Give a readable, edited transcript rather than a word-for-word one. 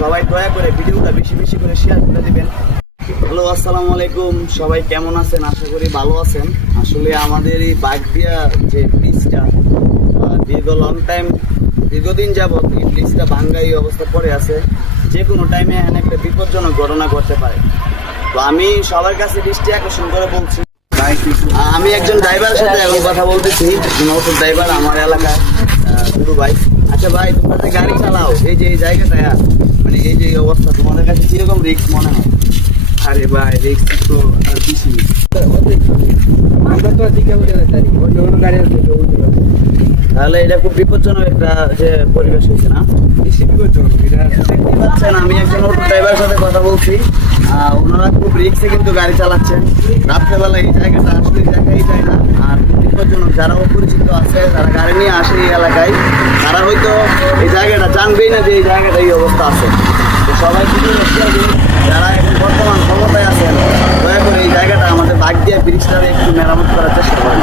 সবাই দয়া করে ভিডিওটা বেশি বেশি করে শেয়ার করে দিবেন। হ্যালো, আসসালামু আলাইকুম। সবাই কেমন আছেন? আশা করি ভালো আছেন। আসলে আমাদের এই বাগদিয়া যে ব্রিজটা দীর্ঘদিন যাবৎ এই ব্রিজটা ভাঙ্গা এই অবস্থা পড়ে আছে। যে কোনো টাইমে এখানে একটা বিপজ্জনক ঘটনা ঘটতে পারে। তো আমি সবার কাছে দৃষ্টি আকর্ষণ করে বলছি, আমি একজন ড্রাইভারের সাথে এখন কথা বলতেছি, নতুন ড্রাইভার আমার এলাকায় দুটো ভাই। আচ্ছা ভাই, তোমরা যে গাড়ি চালাও এই যে এই জায়গাটা, মানে এই যে অবস্থা, তোমাদের কাছে কিরকম রিস্ক মনে হয়? আরে ভাই রিস্ক তো আর বেশি আমরা তো দিকে গাড়ি আছে তাহলে এটা খুব বিপজ্জনক একটা যে পরিবেশ হয়েছে না? বেশি বিপজ্জনক এটা দেখতে পাচ্ছেন, আমি একজন অটো ড্রাইভারের সাথে কথা বলছি। ওনারা খুব রিক্সে কিন্তু গাড়ি চালাচ্ছেন। রাত্রেবেলা এই জায়গাটা আসলে দেখাই যায় না, আর বিপজ্জনক। যারা অপরিচিত আছে, যারা গাড়ি নিয়ে আসে এই এলাকায়, তারা হয়তো এই জায়গাটা জানবেই না যে এই জায়গাটা এই অবস্থা আছে। তো সবাই কিন্তু যারা এখন বর্তমান ক্ষমতায় আছেন, দয়া করে এই জায়গাটা আমাদের বাগদিয়া ব্রিজটারে একটু মেরামত করার চেষ্টা করেন।